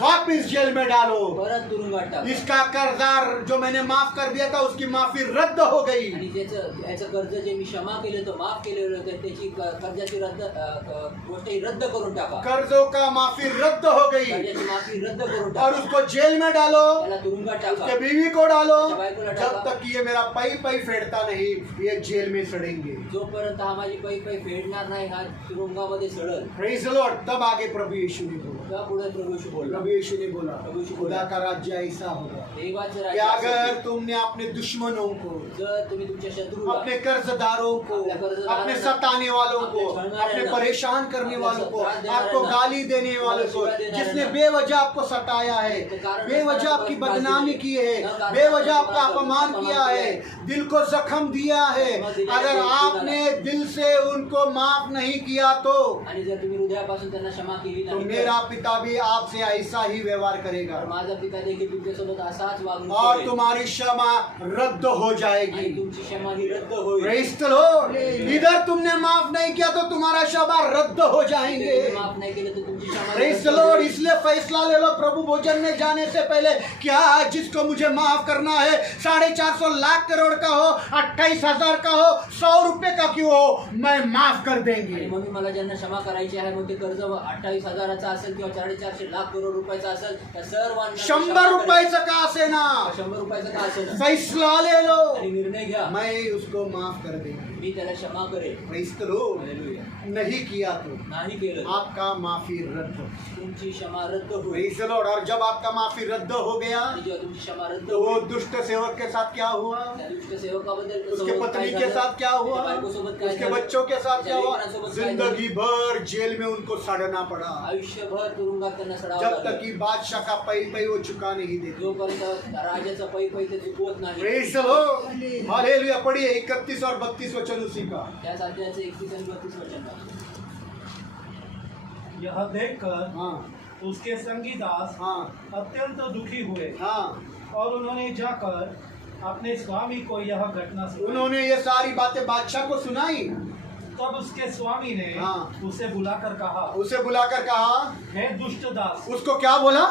वापिस जेल में डालो। परत तुरुंगात टाका। इसका कर्जार जो मैंने माफ कर दिया था उसकी माफी रद्द हो गई। आणि याचं कर्ज जे मी क्षमा केलं होतं, माफ केलेलं होतं, त्याची कर्जाची गोष्ट ही रद्द करून टाका। कर्जों का माफी रद्द हो गई कर्जाची माफी रद्द करून और टाका। उसको जेल में डालो, त्याला तुरुंगात टाका। उसके बीवी को डालो। उसके बायकोला जब टाका। तक कि ये मेरा पै पै फेरता नहीं, ये जेल में सड़ेंगे। जोपर्यंत हा माझी पै फेडणार नाही, हा तुरुंगामध्ये सडल। Praise the Lord. तब आगे प्रभु यीशु ने बोला, तेव्हा पुढे प्रभू येशू बोलला, प्रभु यीशु ने बोला, प्रभु यीशु खुदा बोला, का राज्य ऐसा होगा देवाचं कि राज्य अगर असेल, तुमने अपने दुश्मनों को, जर तुम्ही तुमच्या शत्रूला, अपने कर्जदारों को, अपने कर्जदारों अपने को, सताने वालों को, अपने छलनारे अपने ना, परेशान करने अपने वालों को, सताने देने आपको वाले ना, गाली देने वालों को, शिवा देने जिसने वाले ना, बेवजह आपको सताया है, के कारण बेवजह आपको आपकी बदनामी बदनामी की की है, है, न कारण बेवजह आपको आपका अपमान किया है, दिल को जख्म दिया है, अगर आपने दिल से उनको माफ नहीं किया तो आणि जर तुम्ही हृदयापासून त्यांना क्षमा केली तो नाही मेरा तर, पिता भी आपसे ऐसा ही व्यवहार करेगा तर माझा पिता देखील तुमच्यासोबत असाच वागणूक और करेल, तुम्हारी क्षमा रद्द हो आणि जाएगी। तुमची क्षमा ही रद्द होईल। Praise the Lord. इधर तुमने माफ नहीं किया तो तुम्हारा क्षमा रद्द हो जाएंगे। तुम्ही माफ नाही केलं तर तुमची क्षमा Praise रद्द the Lord. होईल। इसलिए फैसला ले लो प्रभु भोजन में जाने से पहले, क्या जिसको मुझे माफ करना है 450 लाख करोड़ का हो, 28,000 का हो, 100 रुपए का क्यों हो, मैं माफ कर आणि देंगे। म्हणून मला ज्यांना क्षमा करायची आहे, मग ते कर्ज 28,000चं असेल किंवा 450 लाख करोड रुपयाचं असेल, त्या सर्वांना मी क्षमा 100 करेन। रुपयाचं का असे ना, 100 रुपयाचं का असेल, फैसला ले लो, आणि निर्णय घ्या, मैं उसको माफ कर देंगे। मी त्याला क्षमा करेन। Praise the Lord. हालेलुया। नहीं किया तो नाही केलं आपका माफी रद्द। तुमची क्षमा रद्द होईल। Praise the Lord. और जब आपका माफी रद्द हो गया आणि जेव्हा तुमची क्षमा रद्द तो वो होईल, दुष्ट सेवक के साथ क्या हुआ, त्या दुष्ट सेवकाबद्दल उसके सोबत पत्नी काय के झालं, साथ क्या हुआ, त्याच्या बायकोसोबत काय उसके झालं, बच्चों के साथ क्या हुआ, त्याच्या लेकरांसोबत काय झालं, जिंदगी भर जेल में उनको सड़ना पड़ा, आयुष्यभर तुरुंगात त्यांना सडावं जब तक लागलं, कि बादशाह का पै पै वो चुका नहीं देते। जोपर्यंत राजाचा पै ते चुकवत नाही। Praise the Lord. हालेलुया। पढ़िए 31 और 32 वचन उसी का। त्या साध्याचं 31 आणि 32 वचन वाचा। यह देखकर हाँ उसके संगी दास हाँ अत्यंत दुखी हुए हाँ। और उन्होंने जाकर अपने स्वामी को यह घटना सुनाई। उन्होंने ये सारी बातें बादशाह को सुनाई। तब उसके स्वामी ने हाँ। उसे बुलाकर कहा, उसे बुलाकर कहा, हे दुष्ट दास, उसको क्या बोला,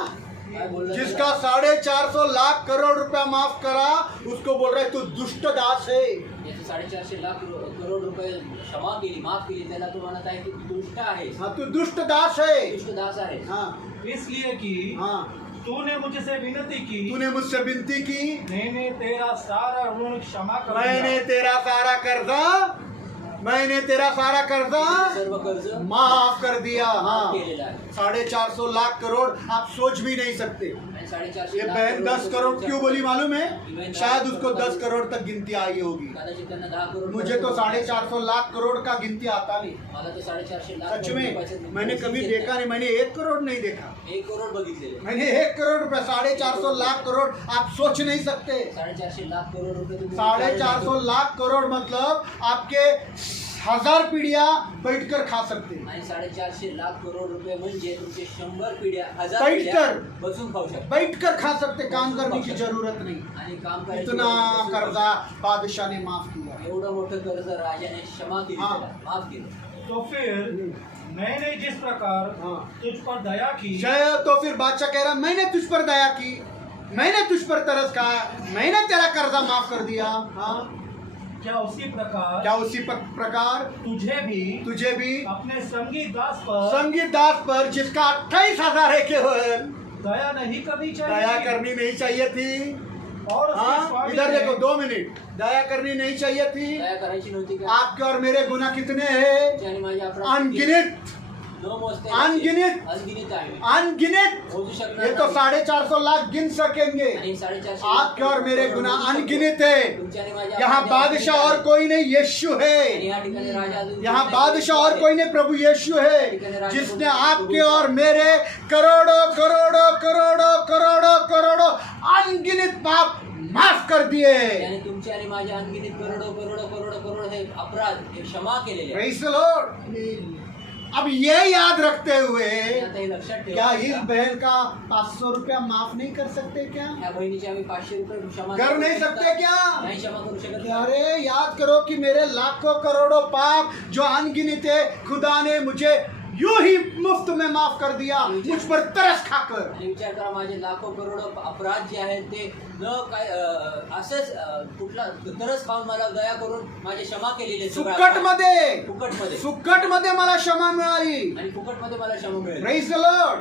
काय बोलला जिसका 450 लाख करोड़ रुपया माफ करा, उसको बोल रहा है तू दुष्ट दास है। याचे 450 लाख करोड रुपये क्षमा केली, माफ केली, त्याला तू म्हणत आहे की तू दुष्ट आहेस, हाँ तू दुष्ट दास है। दुष्ट दास आहेस। हाँ इसलिए कि हाँ तूने मुझसे विनती की, तूने मुझसे विनती की, मैंने तेरा सारा ऋण क्षमा कर मैंने दिया। तेरा सारा कर्जा सर्व कर्ज माफ कर दिया। हाँ, केलेलं आहे 450 लाख करोड़ आप सोच भी नहीं सकते। आणि 450 ये लाख बहन 10 करोड़ क्यों बोली मालूम है? शायद उसको 10 करोड़ तक गिनती आई होगी। कदाचित त्यांना 10 करोड मुझे तो 450 लाख करोड़ का गिनती आता नहीं। मला तर 450 लाख सच रुपयाचं में गिनती मैंने कभी येत देखा नाही. नहीं, मैंने 1 करोड़ नहीं देखा, 1 करोड बघितलेले मैंने 1 करोड़ रुपए 450 लाख करोड़ आप सोच नहीं सकते। 450 लाख करोड रुपये तुम्ही 450 लाख करोड़ मतलब आपके 1000 पीढ़ियां बैठकर खा सकते हैं। आणि 450 लाख करोड रुपये म्हणजे तुमचे 100 पिढ्या 1000 बैठ पिढ्या कर. बसून खाऊ शकता बैठकर खा सकते, काम करने की जरूरत नहीं। आणि काम करायची इतना गरज नसून कर्जा बादशाह ने माफ किया। एवढं मोठं कर्ज राजाने क्षमा केली हाँ. त्याला, माफ केलं. तो फिर मैंने जिस प्रकार हाँ. तुझ पर दया की, तो फिर बादशाह कह रहा मैंने तुझ पर दया की, मैंने तुझ पर तरस खाया, मैंने तेरा कर्जा माफ कर दिया। हाँ, क्या उसी प्रकार क्या उसी प्रकार तुझे भी अपने संगी दास पर संगीत दास पर जिसका 28,000 एके हुए दया नहीं करनी चाहिए? दया करनी नहीं चाहिए थी। और उसके हाँ, स्वामी इधर ने- देखो 2 मिनट, दया करनी नहीं चाहिए थी। दया करायची नव्हती का आपके और मेरे गुना कितने हैं? आणि माझ्या अपराध अनगिनत, न मोजता अनगिनत. अनगिनित आहे अनगिनत। मोजू शकणार ये तो नाही. 450 लाख गिन सकेंगे। आणि 450 आपके और मेरे गुना अनगिनत है। तुमच्या आणि माझ्या यहाँ अपराध बादशाह अनगिनित और आहे. कोई नहीं, यीशु आणि है। या ठिकाणी राजा अजून यहाँ कोणी बादशाह नाही. और कोई नहीं, प्रभु यीशु है, जिसने आपके और मेरे करोड़ों करोड़ों करोड़ों करोड़ों करोड़ों अनगिनत पाप माफ कर दिए। त्याने तुमचे आणि माझ्या अनगिनित करोडो करोडो करोडो करोड हे अपराध हे क्षमा केलेले आहेत. Praise the Lord. अब ये याद रखते हुए आणि आता हे लक्षात क्या इस ठेवा बहन का 500 रुपया माफ नहीं कर सकते क्या? या बहिणीचे आम्ही 500 रुपये क्षमा कर करू नहीं शकता? सकते क्या? नाही क्षमा करू शकत का? अरे याद करो कि मेरे लाखों करोड़ों पाप जो अनगिनत है, खुदा ने मुझे यूं ही मुफ्त में माफ कर दिया, मुझ पर तरस खाकर। आणि विचार करा माझे लाखो करोडो अपराध जे आहेत ते न काय असंच कुठला तरच खाऊन मला दया करून माझे क्षमा केलेले सुक्कट मध्ये मला क्षमा मिळाली। आणि फुकट मध्ये मला क्षमा मिळेल. Praise the Lord.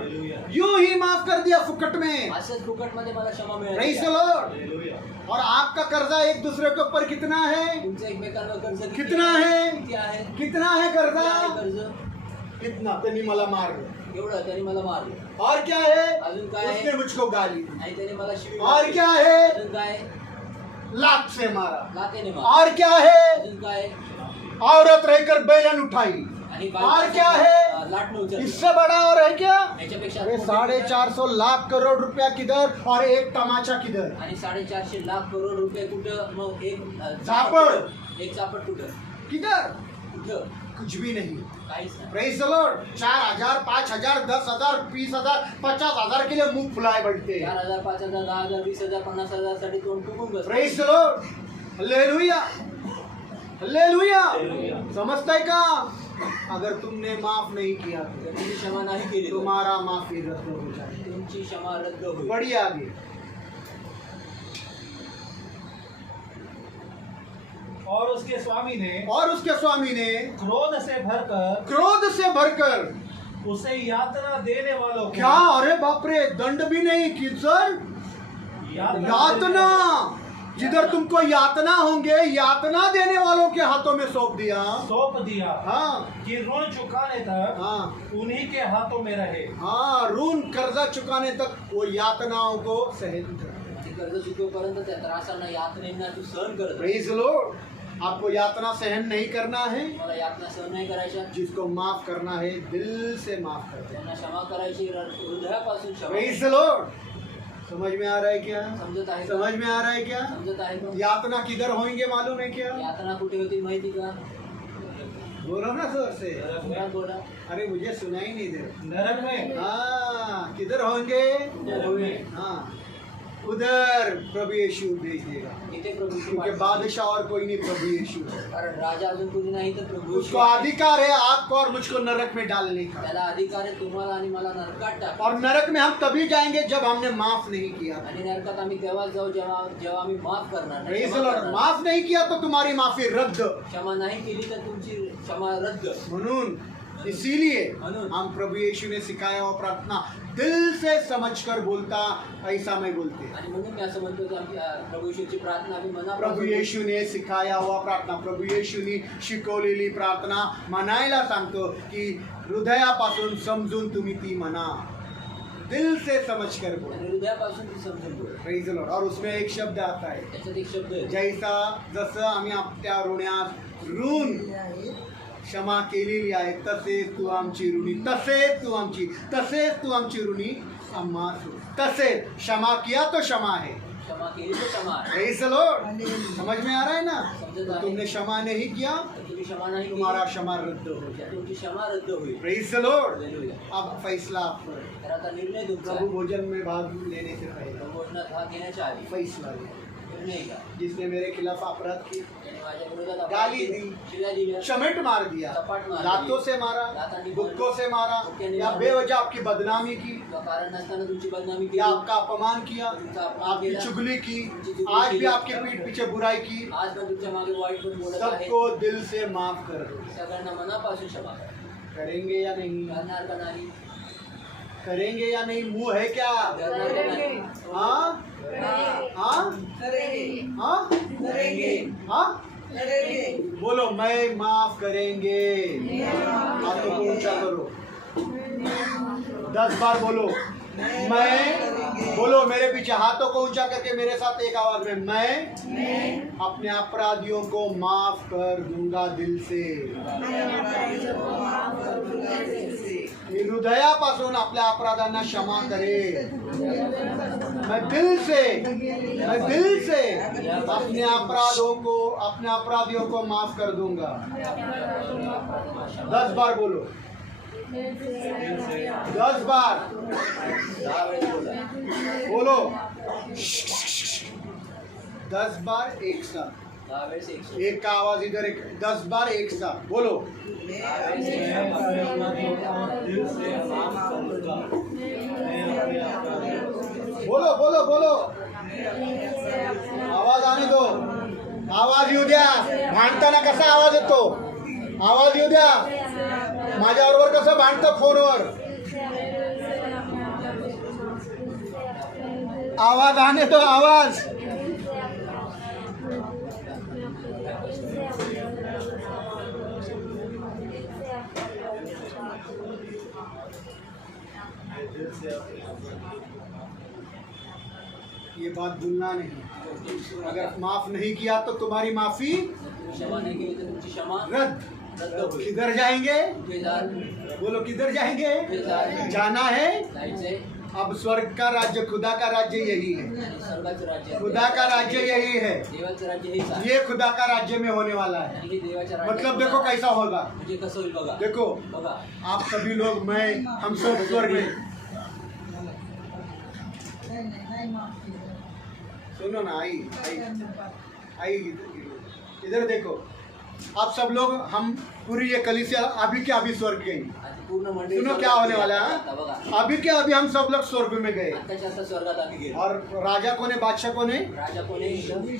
यूं ही माफ कर दिया फुकट में। असंच फुकट मध्ये मला क्षमा Praise the मिळेल. Lord. और आपका कर्जा एक दूसरे के ऊपर कितना है? तुमचं एकमेकांवर कर्ज कितना आहे? किती आहे? कितना है किती कर्जा? आहे कर्ज? कितना? त्यांनी मला मारलं। एवढं त्यांनी मला मारलं. और क्या है? अजून काय आहे? उसने मुझको गाली दी। आणि त्याने मला शिवी और मारली. क्या है? अजून काय? लात से मारा। लातेने मारलं. और क्या है? अजून काय? औरत रहकर बैलन उठाई। आणि और क्या है? लाटणं उचललं. इससे बड़ा और है क्या? याच्यापेक्षा अरे मोठी 450 लाख करोड़ रुपया किधर और एक तमाचा किधर? आणि 450 लाख करोड रुपये कुठं मग एक झापड. कुठं? एक चापड कुठं? किधर? कुठं? कुछ भी नहीं। काहीच नाही. Praise the Lord. 4,000, 5,000, 10,000, 20,000, 50,000 के लिए मुंह फुलाए बैठते हैं। 4,000, 5,000, 10,000, 20,000, 50,000 साठी तोंड फुगून बस. Praise the Lord. Hallelujah, hallelujah. समझता है का? अगर तुमने माफ नहीं किया तो तुम्ही क्षमा नाही केली तर तुम्हारा माफी रद्द हो जाएगी। तुमची क्षमा रद्द होईल. बढ़िए आगे। और उसके स्वामी ने क्रोध क्रोध से भरकर उसे यातना देने वालों को क्या? अरे बाप रे, दंड भी नहीं कि सर, यातना। जिधर तुमको यातना होंगे, यातना देने वालों के हाथों में सौंप दिया। हाँ कि ऋण चुकाने तक हाँ उन्हीं के हाथों में रहे। हाँ, ऋण कर्जा चुकाने तक वो यातनाओं को सहन कर। आणि कर्ज चुकेपर्यंत त्या त्रासांना यातनेंना तू सहन करत राहा. Praise the Lord. आपको यातना सहन नहीं करना है, मला यातना सहन नाही करायच्या. जिसको माफ करना है दिल से माफ कर दे। त्यांना क्षमा करायची हृदयापासून क्षमा. Praise the Lord. समझ में आ रहा है क्या? समजत आहे का? समझ में आ रहा है क्या? समजत आहे का? यातना किधर होंगे मालूम है क्या? यातना कुठे होती माहिती का? बोलो ना जोर से। बोला बोला. अरे मुझे सुनाई नहीं दे रहा। नरक में हाँ, किधर होंगे? हाँ, उधर प्रभु यीशु भेज देगा, इथे प्रभू क्योंकि बादशाह और कोई नहीं, प्रभु यीशु है। कारण राजा अजून कोणी नाही तर प्रभू उसको अधिकार है आपको और मुझको नरक में डालने का। त्याला अधिकार आहे तुम्हाला आणि मला नरकात टाका. और नरक में हम तभी जाएंगे जब हमने माफ नहीं किया। आणि नरकात आम्ही तेव्हाच जाऊ जेव्हा आम्ही माफ करणार नाही. Praise the क्षमा Lord. करणार. माफ नहीं किया तो तुम्हारी माफी रद्द। क्षमा नाही केली तर तुमची क्षमा रद्द. म्हणून इसीलिए म्हणून हम प्रभु यीशु ने सिखाया हुआ प्रार्थना दिल से समझकर बोलता, ऐसा मैं बोलते हैं। आणि म्हणून मी असं म्हणतो की आम्ही प्रभू येशूची प्रार्थना आम्ही प्रभू मनापासून येशू ने सिखाया हुआ प्रार्थना, प्रभू येशूनी शिकवलेली प्रार्थना म्हणायला सांगतो की हृदयापासून समजून तुम्ही ती म्हणा, दिल से समझकर बोलो। आणि हृदयापासून ती समजून बोल. Praise the Lord. और उसमें एक शब्द आता है, त्याच्यात एक शब्द आहे जैसा जसं आम्ही आपल्या ऋण्यास ऋण क्षमा केलेली आहे, तसेच तू आमची ऋणी, तसेच तू आमची ऋणी आम्हा सोड. तसेच क्षमा किया तो क्षमा है। क्षमा केली तर क्षमा आहे. Praise the Lord. समझ में आ रहा है ना? समझत तो आहे. तुमने क्षमा नहीं किया, तर तुम्ही क्षमा नाही केली, तुम्हारा क्षमा रद्द हो तर जाए। तुमची क्षमा रद्द होईल. Praise the Lord. Hallelujah. अब फैसला आपको है। तर आता निर्णय तुमचा प्रभु आहे. भोजन में भाग लेने से पहले भोजनात भाग घेण्याच्या आधी फैसला लिया, निर्णय घ्या. जिसने मेरे खिलाफ अपराध की, त्याने माझ्या विरोधात अपराध गाली केले, दी, शिव्या दिल्या, चमेट मार दिया, चपाट मार लातों दिली, से मारा, लातांनी गुक्कों से मारा, गुक्क्याने या मारलं, बेवजह आपकी बदनामी की, किंवा कारण नसताना तुमची बदनामी केली, या आपका अपमान किया, तुमचा अपमान आपकी केला, चुगली की, तुमची चुगली आज भी केली, आपके पीठ पीछे बुराई की, आज पण तुमच्या मागे वाईट पण बोलत आहे. सबको दिल से माफ कर दो। सगळ्यांना मनापासून क्षमा करा. करेंगे या नहीं? करणार का नाही? करेंगे या नहीं? मुंह है क्या? करणार का नाही? हाँ हाँ करेंगे हाँ करेंगे हाँ, करेंगे बोलो मैं माफ करेंगे। हाथों को ऊंचा करो, 10 बार बोलो मैं, बोलो मेरे पीछे, हाथों को ऊंचा करके मेरे साथ एक आवाज में, मैं अपने अपराधियों को माफ कर दूंगा दिल से। मी हृदयापासून आपल्या अपराधांना क्षमा करे। मैं दिल से अपने अपराधियों को माफ कर दूंगा। 10 बार बोलो, 10 बार 10 वेळेस बोला. बोलो, 10 बार एक साथ, 10 वेळेस 100. एक का आवाज इधर, एक 10 बार एक साथ बोलो। 10 वेळेस मैं 100. अपने अपराधियों को दिल से माफ करूंगा। मैं अपने अपराधियों को बोलो बोलो बोलो, आवाज आने दो, आवाज येऊ द्या। भांडताना कसा आवाज येतो? आवाज येऊ द्या। माझ्याबरोबर कसं भांडतं फोनवर? आवाज आने दो, आवाज। ये बात भूलना नहीं। अगर माफ नहीं किया तो तुम्हारी माफी तुम्ही क्षमा नाही केली तर तुमची क्षमा रद्द। रद्द होईल. किधर जाएंगे? कुठे जाल? बोलो किधर जाएंगे? कुठे जाल? जाना है। जायचंय. अब स्वर्ग का राज्य, खुदा का राज्य यही है। आणि स्वर्गाचं राज्य आहे. खुदा का राज्य यही है। देवाचं राज्य हेच आहे. ये खुदा का राज्य में होने वाला है। आणि हे देवाच्या राज्यात मतलब देखो कैसा होगा। म्हणजे कसं होईल बघा. देखो बघा, आप सभी लोग, मैं, हम सब स्वर्ग में। नहीं माफ किया सुनो ना, आई इधर देखो, आप सब लोग, हम पूरी ये कलीसिया अभी के अभी स्वर्ग गई। आता पूर्ण मंडळी सुनो क्या होने वाला आता है? बघा, अभी के अभी हम सब लोग स्वर्ग में गए। आताच्या आता स्वर्गात आम्ही गेलो. और राजा कौन है, बादशाह कौन है? राजा कोण आहे?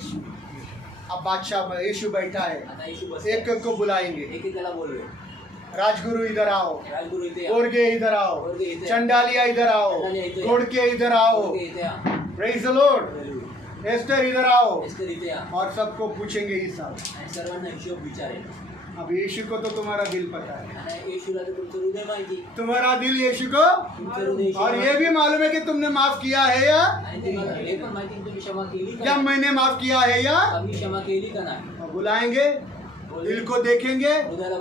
अब बादशाह यीशु बैठा है। आता येशू बस एक एक को बुलाएंगे, एकेकाला बोलवे. राजगुरु इधर आओ, राजगुरु इथे या. ओरगे इधर आओ, ओरगे इधर. चंडालिया इधर आओ, चंडालिया इधर. घोड़के इधर आओ, ओरगे इथे या. Praise the Lord, hallelujah. Esther इधर आओ, एस्तर इथे या. और सबको पूछेंगे हिसाब। आणि सर्वांना हिशोब विचारेल. अब यीशु को तो तुम्हारा दिल पता है, आणि येशूला तर तुमचं हृदय माहिती. तुम्हारा दिल यीशु को, तुमचं हृदय और येशूला ये भी मालूम है कि तुमने माफ किया है या आणि तुम्हाला हे पण माहिती की तुम्ही क्षमा केली का या नाही? मैंने माफ किया है या। आम्ही क्षमा केली का नाही? और बुलाएंगे, दिल को देखेंगे,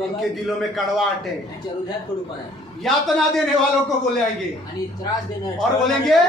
इनके दिलों में कड़वाहट है। त्यांच्या हृदयात कडूपण आहे. यातना देने वालों को बुलाएंगे आणि त्रास देणार और बोलेंगे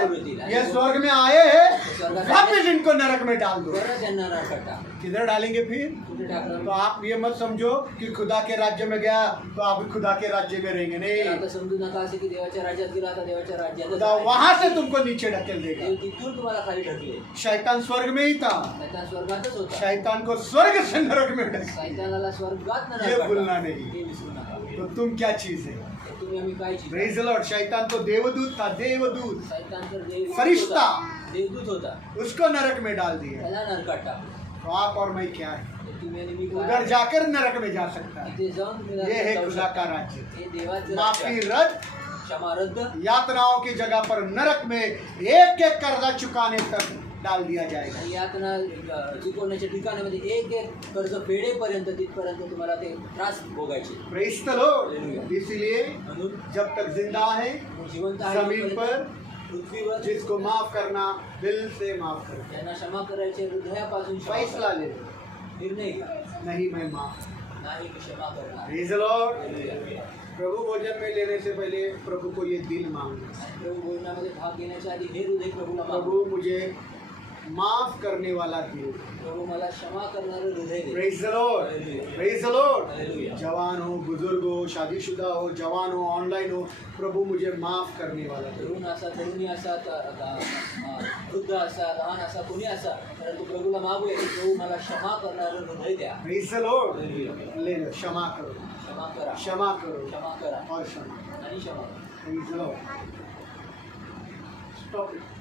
ये स्वर्ग में आए हैं, वापस इनको नरक में डाल दो। परत त्यांना नरकात किधर डालेंगे फिर? कुठे टाकलं? तो आप ये मत समझो कि खुदा के राज्य में गया तो आप खुदा के राज्य में रहेंगे, तर आता नहीं। समजू नका असे की देवाच्या राज्यात गेला आता देवाच्या राज्यात खुदा वहां से तुमको नीचे ढकेल देगा। देव तिथून तुम्हाला खाली ढकले. शैतान स्वर्ग में ही था, सैतान स्वर्गातच होता. शैतान को स्वर्ग से नरक में ढकेल। सैतानाला स्वर्गात न ये नरकात भूलना टाकलं. नहीं। हे विसरू नका. तो तुम क्या चीज है? तर तुम्ही आम्ही काय चिंता? Praise the Lord. शैतान तो देवदूत था, देवदूत, सैतान तर देवदूत फरिश्ता. होता. देवदूत होता. उसको नरक में डाल दिया। त्याला नरकात टाकलं. तो आप और मैं क्या है? तर तुम्ही आणि मी काय उधर आहे? जाकर नरक में जा सकता है। तिथे जाऊन तुम्ही ये है जाऊ खुदा का शकता. राज्य। हे देवाचं माफी राज्य. रद्द, क्षमा रद्द, यातनाओं की जगह पर नरक में एक एक कर्जा चुकाने तक डाल दिया जाएगा। आणि यातना चुकवण्याच्या ठिकाणामध्ये एक एक कर्ज फेडेपर्यंत तिथपर्यंत तुम्हाला ते त्रास भोगायचे. Praise the Lord. इसलिए म्हणून जब तक जिंदा है जिवंत आहे जमीन तोपर्यंत पर पृथ्वीवर जिसको माफ करना दिल से माफ करो। त्यांना क्षमा करायचे, हृदयापासून क्षमा फैसला करा. ले, निर्णय घ्या. नहीं मैं माफ। नाही मी क्षमा करणार. Praise the Lord. हालेलुया. प्रभु भोजन में लेने से पहले प्रभु को ये दिल मांगना। आणि प्रभू भोजनामध्ये भाग घेण्याच्या आधी हे हृदय प्रभूला मागू. प्रभु मुझे माफ करने वाला दिल। प्रभू मला क्षमा करणारं हृदय दे. Praise the Lord. Praise the Lord. Hallelujah. जवान हो, बुजुर्ग हो, शादीशुदा हो, जवान हो, ऑनलाइन हो, प्रभु मुझे माफ करने वाला दिल। तरुण असा, तरुणी असा, वृद्ध असा, लहान असा, कोणी असा, परंतु प्रभूला मागूया की प्रभू मला क्षमा करणारं हृदय द्या. Praise the Lord. हालेलुया. ले लो, क्षमा करो, क्षमा करा, क्षमा करो क्षमा करा और क्षमा। आणि क्षमा करा. Praise the Lord. Stop it.